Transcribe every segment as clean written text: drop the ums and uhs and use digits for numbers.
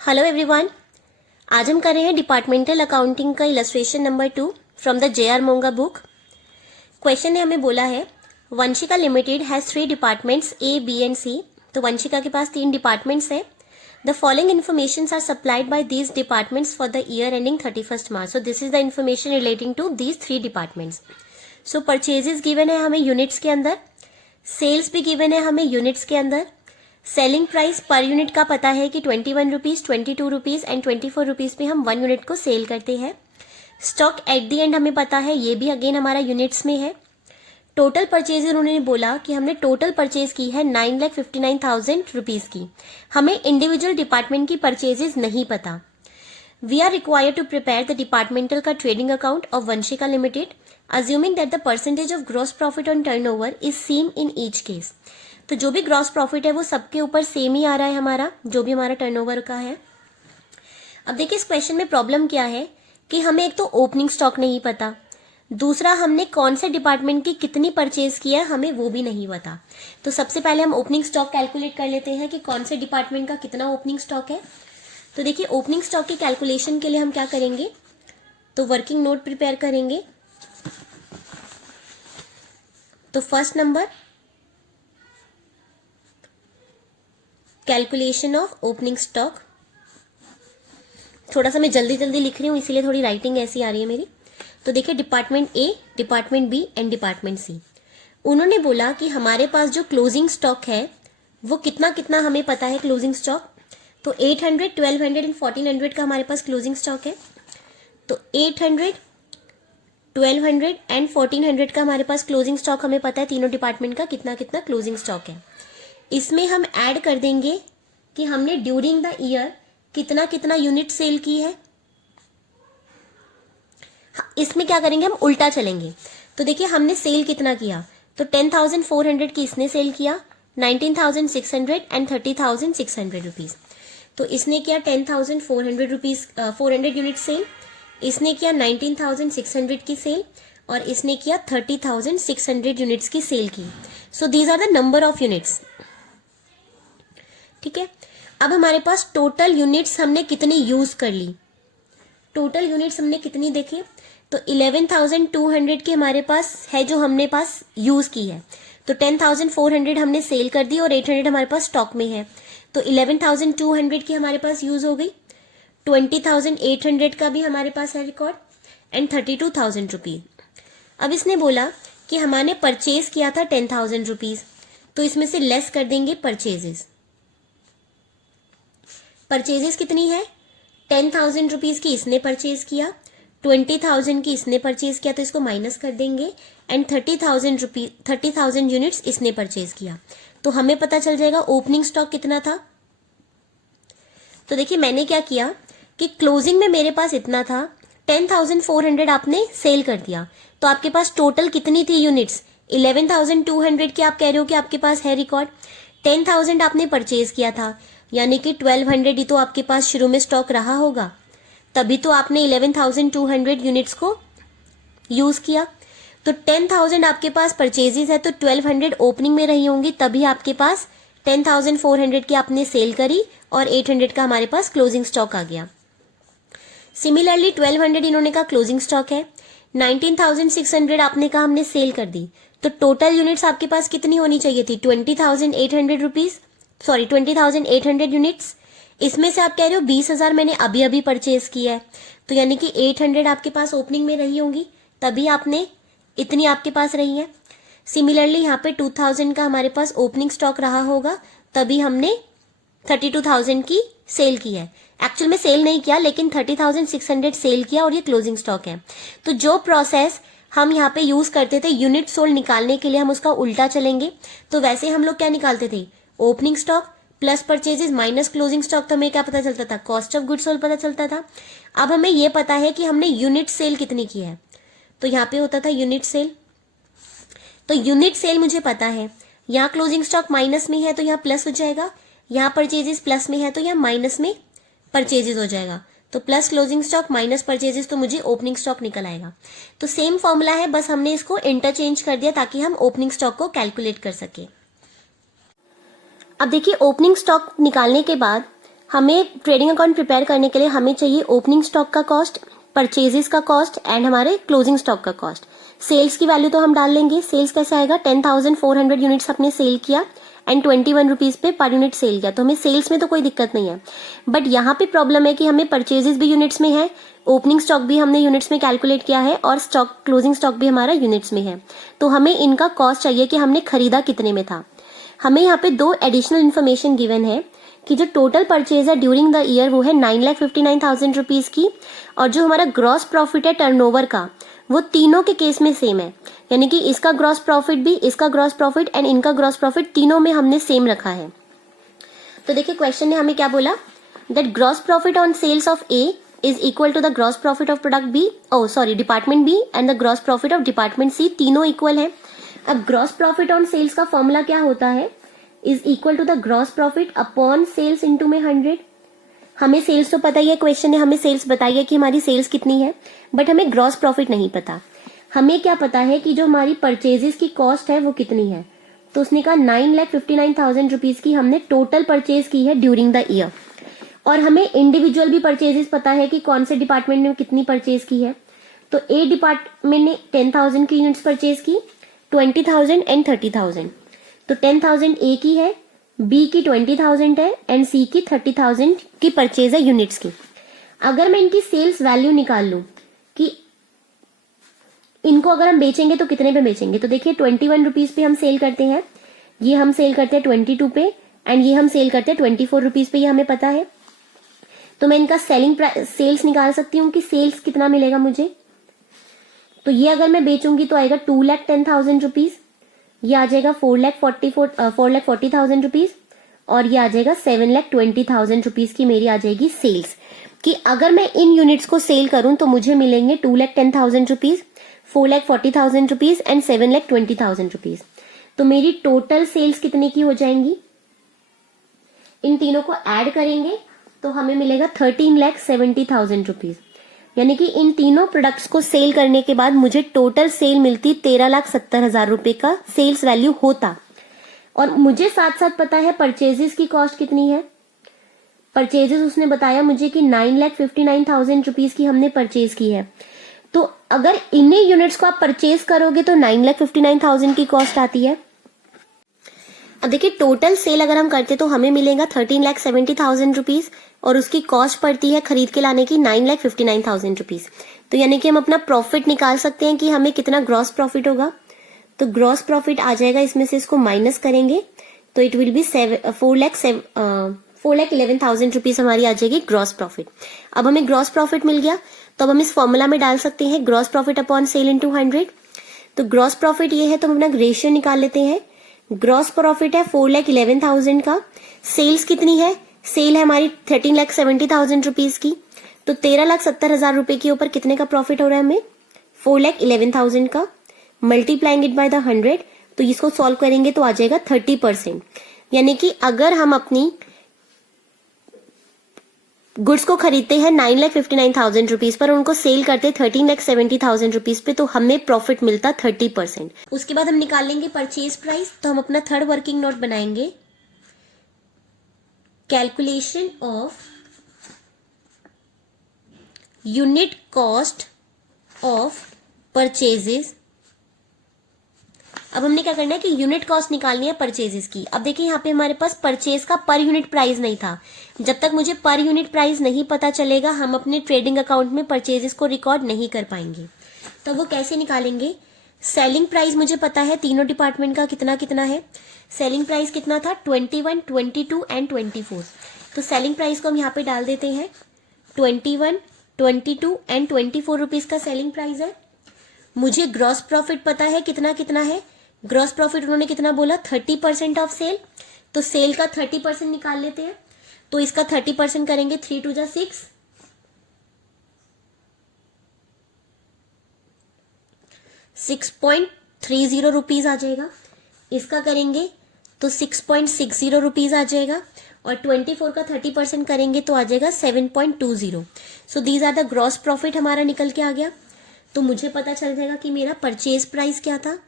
Hello everyone, आज हम कर रहे हैं डिपार्टमेंटल अकाउंटिंग का illustration number 2 from the JR Monga book. Question ने हमें बोला है Vanshika limited has 3 departments A, B and C। तो वंशिका के पास 3 डिपार्टमेंट्स है। The following information are supplied by these departments for the year ending 31 March. So this is the information relating to these 3 departments. So purchases given है हमें units के अंदर, sales भी given है हमें यूनिट्स के अंदर, सेलिंग प्राइस पर यूनिट का पता है कि 21 रुपीज, 22 रुपीज एंड 24 रुपीज पे हम 1 यूनिट को सेल करते हैं। स्टॉक एट दी एंड हमें पता है, ये भी अगेन हमारा यूनिट्स में है। टोटल परचेज उन्होंने बोला कि हमने टोटल परचेज की है 9,59,000 रुपीज की। हमें इंडिविजुअल डिपार्टमेंट की परचेजेस नहीं पता। We are required to prepare the departmental का trading account of Vanshika limited, assuming that the percentage of gross profit on turnover is same in each case. तो जो भी ग्रॉस प्रॉफिट है वो सबके ऊपर सेम ही आ रहा है हमारा, जो भी हमारा टर्नओवर का है। अब देखिए इस क्वेश्चन में प्रॉब्लम क्या है कि हमें एक तो ओपनिंग स्टॉक नहीं पता, दूसरा हमने कौन से डिपार्टमेंट की कितनी परचेज किया हमें वो भी नहीं पता। तो सबसे पहले हम ओपनिंग स्टॉक कैलकुलेट कर लेते हैं कि कौन से डिपार्टमेंट का कितना ओपनिंग स्टॉक है। तो देखिए ओपनिंग स्टॉक की कैलकुलेशन के लिए हम क्या करेंगे, तो वर्किंग नोट प्रिपेयर करेंगे। तो first number calculation of opening stock. थोड़ा सा मैं जल्दी जल्दी लिख रही हूँ इसीलिए थोड़ी राइटिंग ऐसी आ रही है मेरी। तो देखिए department A, department B and department C, उन्होंने बोला कि हमारे पास जो क्लोजिंग स्टॉक है वो कितना कितना हमें पता है क्लोजिंग स्टॉक। तो 800, 1200 एंड 1400 का हमारे पास क्लोजिंग स्टॉक है। तो 800, 1200 एंड 1400 का हमारे पास क्लोजिंग स्टॉक हमें पता है, तीनों डिपार्टमेंट का कितना कितना क्लोजिंग स्टॉक है। इसमें हम ऐड कर देंगे कि हमने ड्यूरिंग द ईयर कितना कितना यूनिट सेल की है। इसमें क्या करेंगे, हम उल्टा चलेंगे। तो देखिए हमने सेल कितना किया, तो 10,400 की इसने सेल किया, 19,600 एंड 30,600 रुपीज। तो इसने किया 10,400 रुपीज 400 यूनिट सेल, इसने किया 19,600 की सेल और इसने किया 30,600 यूनिट्स की सेल की। So these are the number of units. ठीक है, अब हमारे पास टोटल यूनिट्स हमने कितनी यूज कर ली, टोटल यूनिट्स हमने कितनी देखी, तो 11,200 की हमारे पास है जो हमने पास यूज की है। तो 10,400 हमने सेल कर दी और 800 हमारे पास स्टॉक में है। तो 11,200 की हमारे पास यूज हो गई, 20,800 का भी हमारे पास है रिकॉर्ड एंड 32,000 रुपीज। अब इसने बोला कि हमारे परचेज किया था 10,000 रुपीज, तो इसमें से लेस कर देंगे परचेजेस। परचेजेस कितनी है, 10,000 रुपीज की इसने परचेज किया, 20,000 की इसने परचेज किया, तो इसको माइनस कर देंगे एंड 30,000 यूनिट्स इसने परचेज किया। तो हमें पता चल जाएगा ओपनिंग स्टॉक कितना था। तो देखिए मैंने क्या किया कि क्लोजिंग में मेरे पास इतना था, 10,400 आपने सेल कर दिया, तो आपके पास टोटल कितनी थी यूनिट्स, 11,200 की आप कह रहे हो कि आपके पास है रिकॉर्ड। 10,000 आपने परचेज किया था, यानी कि 1200 ही तो आपके पास शुरू में स्टॉक रहा होगा, तभी तो आपने 11,200 यूनिट्स को यूज किया। तो 10,000 आपके पास परचेजेस है, तो 1200 ओपनिंग में रही होंगी, तभी आपके पास 10,400 की आपने सेल करी और 800 का हमारे पास क्लोजिंग स्टॉक आ गया। सिमिलरली 1200 इन्होंने कहा क्लोजिंग स्टॉक है, 19,600 आपने कहा हमने सेल कर दी, तो टोटल यूनिट्स आपके पास कितनी होनी चाहिए थी, 20,800 रुपीज, सॉरी 20,800 यूनिट्स। इसमें से आप कह रहे हो 20,000 मैंने अभी अभी परचेज किया है, तो यानी कि 800 आपके पास ओपनिंग में रही होंगी, तभी आपने इतनी आपके पास रही है। सिमिलरली यहाँ पे 2,000 का हमारे पास ओपनिंग स्टॉक रहा होगा, तभी हमने 32,000 की सेल की है। एक्चुअल में सेल नहीं किया, लेकिन 30,600 सेल किया और ये क्लोजिंग स्टॉक है। तो जो प्रोसेस हम यहाँ पे यूज करते थे यूनिट सोल्ड निकालने के लिए, हम उसका उल्टा चलेंगे। तो वैसे हम लोग क्या निकालते थे, opening stock plus purchases minus closing stock, तो हमें क्या पता चलता था, कॉस्ट ऑफ गुड्स सोल्ड पता चलता था। अब हमें ये पता है कि हमने यूनिट सेल कितनी की है, तो यहाँ पे होता था यूनिट सेल। तो यूनिट सेल मुझे पता है, यहाँ क्लोजिंग स्टॉक माइनस में है तो यहाँ प्लस हो जाएगा, यहाँ परचेजेस प्लस में है तो यहाँ माइनस में परचेजेस हो जाएगा। तो plus closing stock minus purchases, तो मुझे ओपनिंग स्टॉक निकल आएगा। तो सेम फॉर्मूला है, बस हमने इसको इंटरचेंज कर दिया ताकि हम ओपनिंग स्टॉक को कैलकुलेट कर सके। अब देखिए ओपनिंग स्टॉक निकालने के बाद हमें ट्रेडिंग अकाउंट प्रिपेयर करने के लिए हमें चाहिए ओपनिंग स्टॉक का कॉस्ट, परचेजेस का कॉस्ट एंड हमारे क्लोजिंग स्टॉक का कॉस्ट। सेल्स की वैल्यू तो हम डाल लेंगे। सेल्स कैसे आएगा, 10,400 यूनिट्स अपने सेल किया एंड 21 रुपीज पे पर यूनिट सेल किया, तो हमें सेल्स में तो कोई दिक्कत नहीं है। बट यहाँ पे प्रॉब्लम है कि हमें परचेजेस भी यूनिट्स में है, ओपनिंग स्टॉक भी हमने यूनिट्स में कैलकुलेट किया है और स्टॉक क्लोजिंग स्टॉक भी हमारा यूनिट्स में है। तो हमें इनका कॉस्ट चाहिए कि हमने खरीदा कितने में था। हमें यहाँ पे दो एडिशनल इन्फॉर्मेशन गिवन है कि जो टोटल परचेज है ड्यूरिंग द ईयर वो है 9,59,000 रुपीज की, और जो हमारा ग्रॉस प्रॉफिट है टर्नओवर का वो तीनों के केस में सेम है, यानी कि इसका ग्रॉस प्रॉफिट भी, इसका ग्रॉस प्रॉफिट एंड इनका ग्रॉस प्रॉफिट तीनों में हमने सेम रखा है। तो देखिए क्वेश्चन ने हमें क्या बोला, that gross profit on sales of A is equal to the gross profit of product B, department B and the gross profit of department C, तीनों इक्वल है। अब ग्रॉस प्रॉफिट ऑन सेल्स का formula क्या होता है, is equal to the gross profit upon sales into में 100। हमें sales तो पता ही है, क्वेश्चन ने हमें सेल्स बताई है कि हमारी सेल्स कितनी है, बट हमें ग्रॉस प्रॉफिट नहीं पता। हमें क्या पता है कि जो हमारी परचेजेस की कॉस्ट है वो कितनी है, तो उसने कहा 9,59,000 रुपीज की हमने टोटल परचेज की है ड्यूरिंग द ईयर। और हमें इंडिविजुअल भी परचेजेस पता है कि कौन से डिपार्टमेंट ने कितनी परचेज की है। तो ए डिपार्टमेंट ने 10,000 की यूनिट्स परचेज की, 20,000 एंड 30,000। तो 10,000 ए की है, बी की 20,000 है एंड सी की 30,000 की परचेज है यूनिट्स की। अगर मैं इनकी सेल्स वैल्यू निकाल लूं कि इनको अगर हम बेचेंगे तो कितने पे बेचेंगे, तो देखिए 21 रुपीज पे हम सेल करते हैं, ये हम सेल करते हैं 22 पे एंड ये हम सेल करते हैं 24 रुपीज पे, ये हमें पता है। तो मैं इनका सेल्स निकाल सकती हूँ कि सेल्स कितना मिलेगा मुझे। तो ये अगर मैं बेचूंगी तो आएगा 2,10,000 रुपीज, ये आ जाएगा 4,40,000 रुपीज और ये आ जाएगा 7,20,000 रुपीज की मेरी आ जाएगी सेल्स। कि अगर मैं इन यूनिट्स को सेल करूं तो मुझे मिलेंगे 2,10,000 रुपीज, 4,40,000 रुपीज एंड 7,20,000 रुपीज। तो मेरी टोटल सेल्स कितने की हो जाएंगी, इन तीनों को ऐड करेंगे तो हमें मिलेगा 13,70,000 रुपीज। यानी कि इन तीनों प्रोडक्ट्स को सेल करने के बाद मुझे टोटल सेल मिलती 13,70,000 रुपए का सेल्स वैल्यू होता। और मुझे साथ साथ पता है परचेजेस की कॉस्ट कितनी है। परचेजेस उसने बताया मुझे कि 9,59,000 रुपीज की हमने परचेज की है। तो अगर इन्हीं यूनिट्स को आप परचेज करोगे तो 9,59,000 की कॉस्ट आती है। अब देखिए टोटल सेल अगर हम करते तो हमें मिलेगा 13,70,000 रुपीज और उसकी कॉस्ट पड़ती है खरीद के लाने की 9,59,000 रुपीज। तो यानी कि हम अपना प्रॉफिट निकाल सकते हैं कि हमें कितना ग्रॉस प्रॉफिट होगा। तो ग्रॉस प्रॉफिट आ जाएगा, इसमें से इसको माइनस करेंगे तो इट विल बी 4,11,000 रुपीज हमारी आ जाएगी ग्रॉस प्रॉफिट। अब हमें ग्रॉस प्रॉफिट मिल गया तो अब हम इस फॉर्मूला में डाल सकते हैं gross profit upon sale into 100। तो ग्रॉस प्रॉफिट ये है तो हम अपना रेशियो निकाल लेते हैं। ग्रॉस प्रॉफिट है 4,11,000 का, सेल्स कितनी है, सेल है हमारी 13,70,000 रुपीज की, तो 13,70,000 रुपए के ऊपर कितने का प्रॉफिट हो रहा है हमें, 4,11,000 का। मल्टीप्लाइंग इट बाय द 100, तो इसको सॉल्व करेंगे तो आ जाएगा 30%। यानी कि अगर हम अपनी गुड्स को खरीदते हैं 9,59,000 रुपीज पर, उनको सेल करते 13,70,000 रुपीज पे, तो हमें प्रॉफिट मिलता 30%। उसके बाद हम निकाल लेंगे परचेज प्राइस। तो हम अपना थर्ड वर्किंग नोट बनाएंगे, calculation of unit cost of purchases. अब हमने क्या करना है कि यूनिट कॉस्ट निकालनी है परचेजेस की। अब देखिए यहाँ पे हमारे पास परचेज का पर यूनिट प्राइस नहीं था। जब तक मुझे पर यूनिट प्राइस नहीं पता चलेगा हम अपने ट्रेडिंग अकाउंट में परचेजेस को रिकॉर्ड नहीं कर पाएंगे। तो वो कैसे निकालेंगे, सेलिंग प्राइस मुझे पता है तीनों डिपार्टमेंट का कितना कितना है। सेलिंग प्राइस कितना था, 21, 22 एंड 24। तो सेलिंग प्राइस को हम यहाँ पे डाल देते हैं, 21, 22 एंड 24 रुपीज का सेलिंग प्राइस है। मुझे ग्रॉस प्रॉफिट पता है कितना कितना है, ग्रॉस प्रॉफिट उन्होंने कितना बोला, 30% ऑफ सेल। तो सेल का 30% निकाल लेते हैं, तो इसका 30% करेंगे, 3 2 6, 6.30 रुपीज आ जाएगा। इसका करेंगे तो 6.60 रुपीज आ जाएगा और 24 का 30% करेंगे तो आ जाएगा 7.20। So these are the gross profit हमारा निकल के आ गया। तो मुझे पता चल जाएगा कि मेरा परचेज प्राइस क्या था,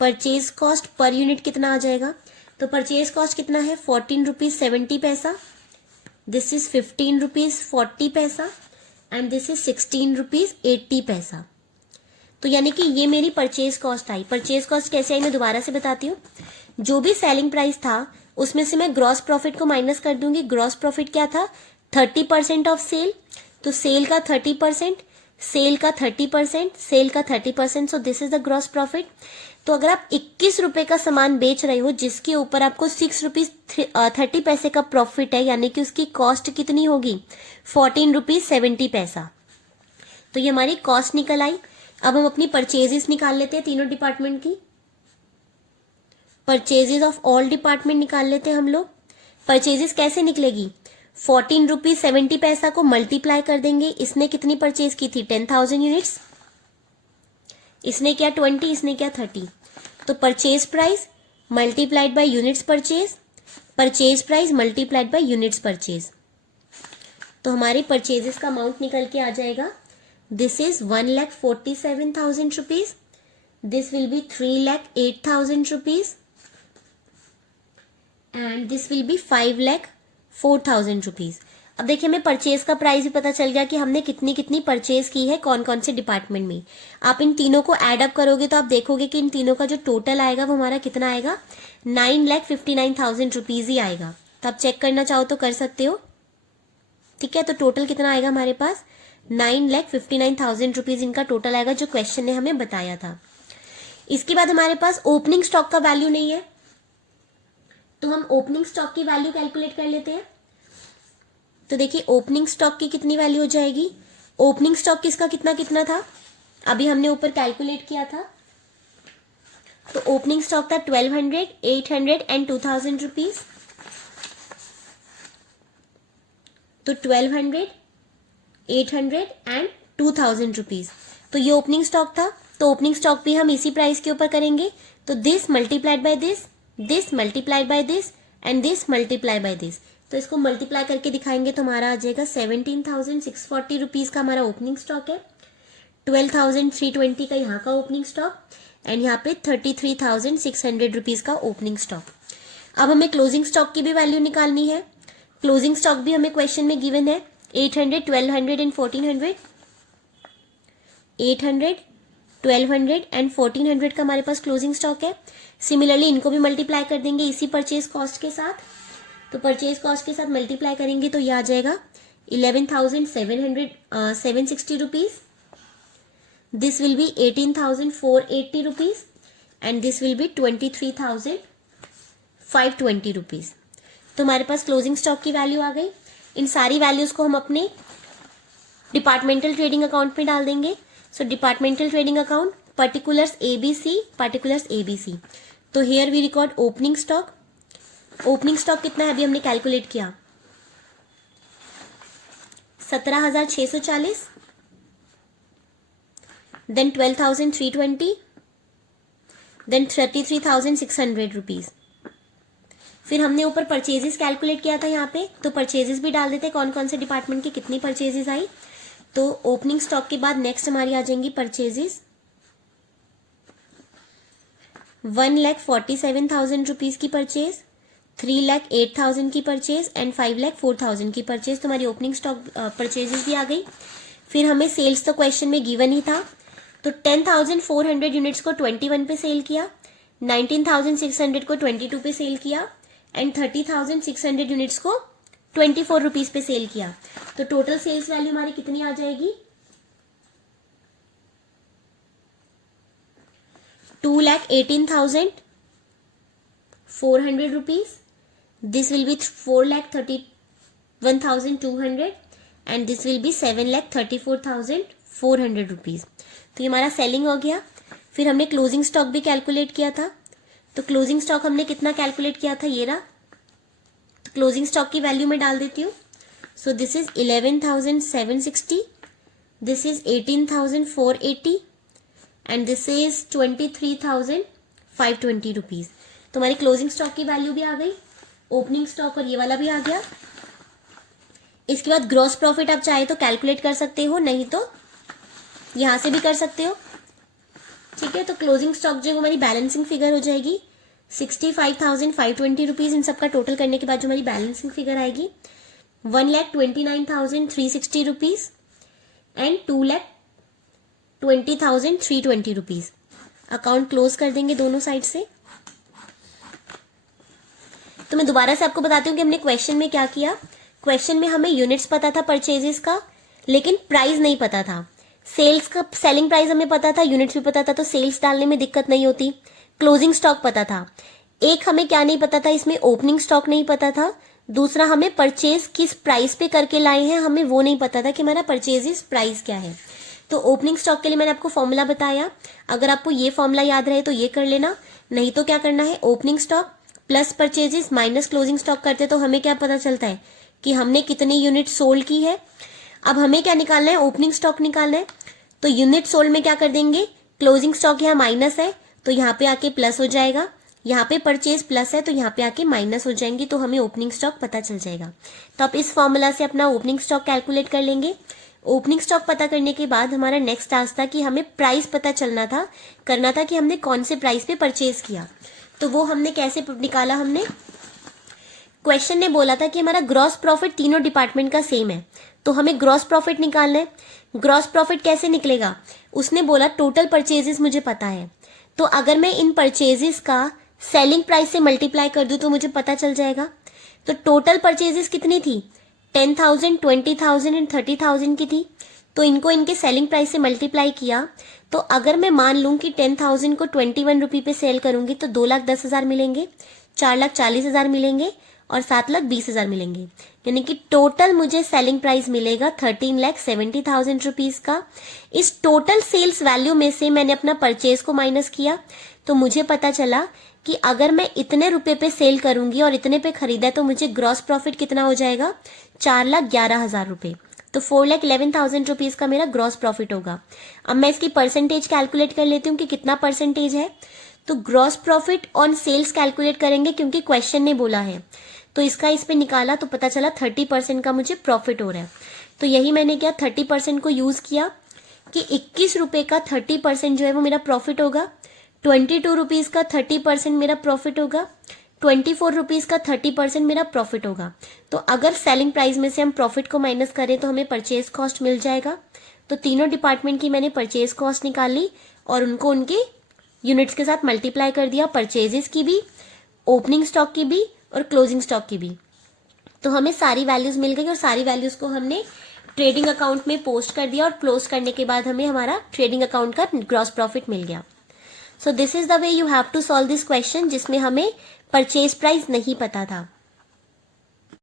परचेज कॉस्ट पर यूनिट कितना आ जाएगा, तो परचेज कॉस्ट कितना है 14 रुपीज 70 पैसा, दिस इज 15 रुपीज 40 पैसा एंड दिस इज 16 रुपीज 80 पैसा। तो यानी कि ये मेरी परचेज कॉस्ट आई। परचेज कॉस्ट कैसे आई मैं दोबारा से बताती हूँ। जो भी सेलिंग प्राइस था उसमें से मैं ग्रॉस प्रॉफिट को माइनस कर दूंगी। ग्रॉस प्रॉफिट क्या था 30% ऑफ सेल, तो सेल का 30%, सेल का 30%, सेल का 30%, सो this is the gross profit. तो अगर आप 21 रुपए का सामान बेच रहे हो जिसके ऊपर आपको 6 रुपीज 30 पैसे का प्रॉफिट है, यानी कि उसकी कॉस्ट कितनी होगी 14 रुपीज 70 पैसा। तो ये हमारी कॉस्ट निकल आई। अब हम अपनी परचेजेस निकाल लेते हैं तीनों डिपार्टमेंट की। परचेजेस ऑफ ऑल डिपार्टमेंट निकाल लेते हैं हम लोग। परचेजेस कैसे निकलेगी 14 रुपीज 70 पैसा को मल्टीप्लाई कर देंगे। इसने कितनी परचेज की थी 10,000 यूनिट्स, इसने क्या 20, इसने क्या 30। तो purchase price multiplied by units purchase, purchase price multiplied by units purchase. तो हमारे परचेजेस का अमाउंट निकल के आ जाएगा this is 1,47,000 rupees, this will be 3,08,000 rupees and this will be 5,04,000 rupees. अब देखिए हमें परचेज का प्राइस भी पता चल गया कि हमने कितनी कितनी परचेज की है कौन कौन से डिपार्टमेंट में। आप इन तीनों को ऐड अप करोगे तो आप देखोगे कि इन तीनों का जो टोटल आएगा वो हमारा कितना आएगा 9,59,000 रुपीज ही आएगा। तो आप चेक करना चाहो तो कर सकते हो, ठीक है। तो टोटल कितना आएगा हमारे पास 9,59,000 रुपीज इनका टोटल आएगा जो क्वेश्चन ने हमें बताया था। इसके बाद हमारे पास ओपनिंग स्टॉक का वैल्यू नहीं है, तो हम ओपनिंग स्टॉक की वैल्यू कैलकुलेट कर लेते हैं। तो देखिए ओपनिंग स्टॉक की कितनी वैल्यू हो जाएगी, ओपनिंग स्टॉक किसका कितना कितना था अभी हमने ऊपर कैलकुलेट किया था। तो ओपनिंग स्टॉक था 1200, 800 एंड 2000 रुपीज। तो 1200, 800 एंड 2000 रुपीज, तो ये ओपनिंग स्टॉक था। तो ओपनिंग स्टॉक भी हम इसी प्राइस के ऊपर करेंगे। तो this multiplied by this multiplied by this and this multiply by this. तो इसको मल्टीप्लाई करके दिखाएंगे तो हमारा आ जाएगा 17,640 रुपीज का हमारा ओपनिंग स्टॉक है, 12,320 का यहाँ का ओपनिंग स्टॉक एंड यहाँ पे 33,600 रुपीज का ओपनिंग स्टॉक। अब हमें क्लोजिंग स्टॉक की भी वैल्यू निकालनी है। क्लोजिंग स्टॉक भी हमें क्वेश्चन में गिवन है 800, 1200 एंड 1400। 800, 1200 एंड 1400 का हमारे पास क्लोजिंग स्टॉक है। सिमिलरली इनको भी मल्टीप्लाई कर देंगे इसी परचेज कॉस्ट के साथ। तो परचेज कॉस्ट के साथ मल्टीप्लाई करेंगे तो ये आ जाएगा 11,760 rupees, this will be 18,480 rupees and this will be 23,520 rupees. तो हमारे पास क्लोजिंग स्टॉक की वैल्यू आ गई। इन सारी वैल्यूज को हम अपने डिपार्टमेंटल ट्रेडिंग अकाउंट में डाल देंगे। So departmental trading account particulars ABC, particulars ABC. तो here we record opening stock. Opening stock कितना है अभी हमने कैलकुलेट किया 17,640, देन 12,320, देन 33,600 रुपीज। फिर हमने ऊपर परचेजेस कैलकुलेट किया था यहाँ पे, तो परचेजेस भी डाल देते कौन कौन से डिपार्टमेंट की कितनी परचेजेस आई। तो ओपनिंग स्टॉक के बाद नेक्स्ट हमारी आ जाएंगी परचेजेस 1,47,000 रुपीज की परचेज, 3,08,000 की परचेज एंड 5,04,000 की परचेज। तो हमारी ओपनिंग स्टॉक परचेजेस भी आ गई। फिर हमें सेल्स तो क्वेश्चन में गिवन ही था, तो 10,400 यूनिट्स को 21 पे सेल किया, 19,600 को 22 पे सेल किया एंड 30,600 यूनिट्स को 24 रुपीज पे सेल किया। तो टोटल सेल्स वैल्यू हमारी कितनी आ जाएगी 2,18,400 rupees, this will be 4,31,200 and this will be 7,34,400 rupees. तो ये हमारा सेलिंग हो गया। फिर हमने क्लोजिंग स्टॉक भी कैलकुलेट किया था। तो क्लोजिंग स्टॉक हमने कितना कैलकुलेट किया था ये रहा। तो क्लोजिंग स्टॉक की वैल्यू मैं डाल देती हूँ। सो this is 11,760, this is 18,480 and this is 23,520 rupees. तो हमारी क्लोजिंग स्टॉक की वैल्यू भी आ गई, ओपनिंग स्टॉक और ये वाला भी आ गया। इसके बाद ग्रॉस प्रॉफिट आप चाहे तो कैलकुलेट कर सकते हो, नहीं तो यहां से भी कर सकते हो, ठीक है। तो क्लोजिंग स्टॉक जो हमारी बैलेंसिंग फिगर हो जाएगी 65,520 रुपीज। इन सबका टोटल करने के बाद जो हमारी बैलेंसिंग फिगर आएगी 1,29,360 rupees and 2,20,320 rupees. Account close कर देंगे दोनों साइड से। तो मैं दोबारा से आपको बताती हूँ कि हमने क्वेश्चन में क्या किया। क्वेश्चन में हमें यूनिट्स पता था परचेजेस का, लेकिन प्राइस नहीं पता था। सेल्स का सेलिंग प्राइस हमें पता था, यूनिट्स भी पता था, तो सेल्स डालने में दिक्कत नहीं होती। क्लोजिंग स्टॉक पता था। एक हमें क्या नहीं पता था, इसमें ओपनिंग स्टॉक नहीं पता था। दूसरा हमें परचेज किस प्राइस पे करके लाए हैं, हमें वो नहीं पता था कि हमारा परचेजेस प्राइस क्या है। तो ओपनिंग स्टॉक के लिए मैंने आपको फॉर्मूला बताया। अगर आपको ये फॉर्मूला याद रहे तो ये कर लेना, नहीं तो क्या करना है, opening stock plus purchases minus closing stock करते तो हमें क्या पता चलता है कि हमने कितनी यूनिट सोल्ड की है। अब हमें क्या निकालना है, ओपनिंग स्टॉक निकालना है। तो यूनिट सोल्ड में क्या कर देंगे, क्लोजिंग स्टॉक यहाँ माइनस है तो यहाँ पे आके प्लस हो जाएगा, यहाँ पे परचेज प्लस है तो यहाँ पे आके माइनस हो जाएंगी, तो हमें ओपनिंग स्टॉक पता चल जाएगा। तो आप इस फॉर्मूला से अपना ओपनिंग स्टॉक कैलकुलेट कर लेंगे। ओपनिंग स्टॉक पता करने के बाद हमारा नेक्स्ट टास्क था कि हमें प्राइस पता चलना था, करना था कि हमने कौन से प्राइस पे परचेज किया। तो वो हमने कैसे निकाला, हमने क्वेश्चन ने बोला था कि हमारा ग्रॉस प्रॉफिट तीनों डिपार्टमेंट का सेम है, तो हमें ग्रॉस प्रॉफिट निकालना है। ग्रॉस प्रॉफिट कैसे निकलेगा, उसने बोला टोटल परचेजेस मुझे पता है, तो अगर मैं इन परचेजेस का सेलिंग प्राइस से मल्टीप्लाई कर दूं तो मुझे पता चल जाएगा। तो टोटल परचेजेस कितनी थी, 10,000, 20,000 एंड 30,000 की थी। तो इनको इनके सेलिंग प्राइस से मल्टीप्लाई किया, तो अगर मैं मान लूं कि 10,000 को 21 रुपये पे सेल करूंगी तो 2,10,000 मिलेंगे, 4,40,000 मिलेंगे और 7,20,000 मिलेंगे। यानी कि टोटल मुझे सेलिंग प्राइस मिलेगा 13,70,000 रुपीज का। इस टोटल सेल्स वैल्यू में से मैंने अपना परचेज को माइनस किया, तो मुझे पता चला कि अगर मैं इतने रुपए पे सेल करूंगी और इतने पे खरीदा तो मुझे ग्रॉस प्रॉफिट कितना हो जाएगा, 4,11,000 रुपए। तो 4,11,000 रुपीज का मेरा ग्रॉस प्रॉफिट होगा। अब मैं इसकी परसेंटेज कैलकुलेट कर लेती हूँ कि कितना परसेंटेज है। तो gross profit on sales calculate करेंगे क्योंकि क्वेश्चन ने बोला है, तो इसका इस पे निकाला तो पता चला 30% का मुझे प्रॉफिट हो रहा है। तो यही मैंने किया, 30% को यूज किया कि 21 रुपए का 30% जो है वो मेरा प्रॉफिट होगा, 22 रुपीज का 30% मेरा प्रॉफिट होगा, 24 रुपीज का 30% मेरा प्रॉफिट होगा। तो अगर सेलिंग प्राइस में से हम प्रॉफिट को माइनस करें तो हमें परचेज कॉस्ट मिल जाएगा। तो तीनों डिपार्टमेंट की मैंने परचेज कॉस्ट निकाली और उनको उनके यूनिट्स के साथ मल्टीप्लाई कर दिया, परचेजेस की भी, ओपनिंग स्टॉक की भी और क्लोजिंग स्टॉक की भी। तो हमें सारी वैल्यूज मिल गई और सारी वैल्यूज को हमने ट्रेडिंग अकाउंट में पोस्ट कर दिया और क्लोज करने के बाद हमें हमारा ट्रेडिंग अकाउंट का ग्रॉस प्रॉफिट मिल गया। So this is the way you have to solve this question जिसमें हमें परचेज प्राइस नहीं पता था।